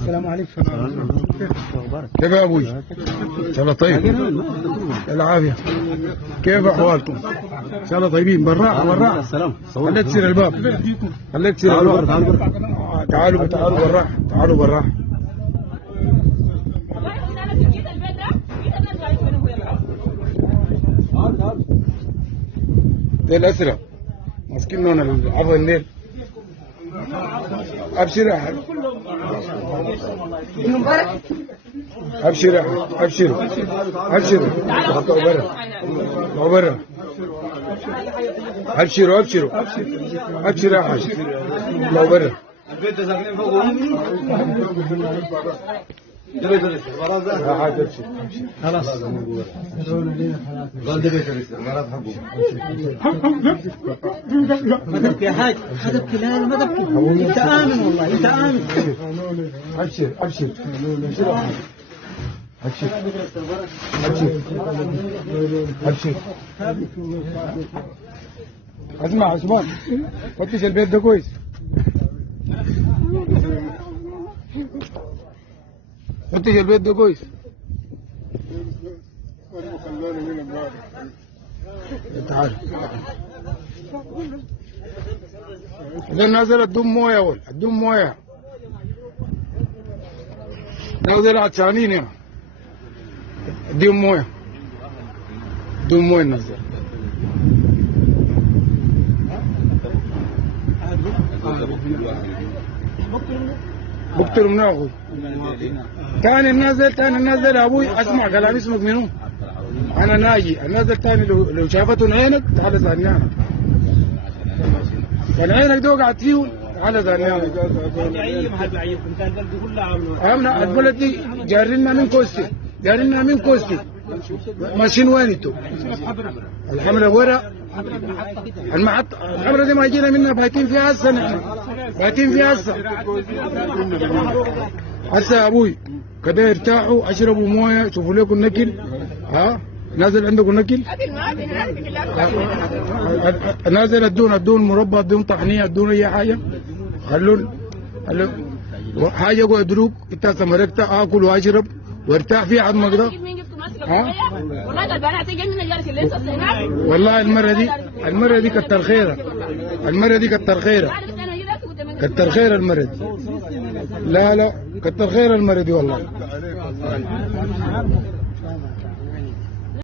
السلام عليكم. كيف يا ابوي؟ ان شاء الله طيب. العافيه. كيف احوالكم؟ ان شاء الله طيبين. بالراحه بالراحه. خليك تسير الباب. خليك تسير الباب. تعالوا تعالوا بالراحه. تعالوا بالراحه. ده الاسرى ماسكين لنا العفو الليل. ابشر يا حاج. ابشر يا حاج. ابشر ابشر. اطلعوا برا. اطلعوا برا. ابشروا ابشروا. ابشر يا حاج. اطلعوا برا. البيت ده ساكنين فوقهم. يا حاج ابشر. خلاص. قال ده بيت المرض حقه. ما تبكي يا حاج، ما تبكي. لا ما تبكي. انت امن والله، انت امن. ابشر ابشر. ابشر ابشر ابشر. اسمع عثمان، فتش البيت ده كويس. فتش البيت ده كويس. تعال. ده نازل الدم مويه ول، الدم مويه. نازل عطشانين يا. الدم مويه. الدم مويه نازل. بقتل من اخوي. تاني النازل تاني النازل يا ابوي. اسمع كلام اسمك منو؟ انا ناجي. النازل تاني لو شافته عينك تعال ثاني انا. كان عينك ده وقعت فيه تعال ثاني انا. امنا البلد دي جارينا من كوستي. جارينا من كوستي. ماشيين وين انتوا؟ الحمراء ورا. المحطة الحمراء دي ما جينا منها بايتين فيها هسه نحن. بايتين فيها هسه. هسه يا ابوي كده يرتاحوا اشربوا مويه شوفوا لكم نكل. ها نازل عندكم نكل؟ نازل ادون مربى ادون طحنيه ادون اي حاجه. خلون حاجه قوي ادروك انت سمركت اكل واشرب وارتاح في عظمك ده. ها؟ والله المره دي كتر خيرها. المره دي كتر خيرها. كتر خير المره دي. لا كتر خير المره دي والله.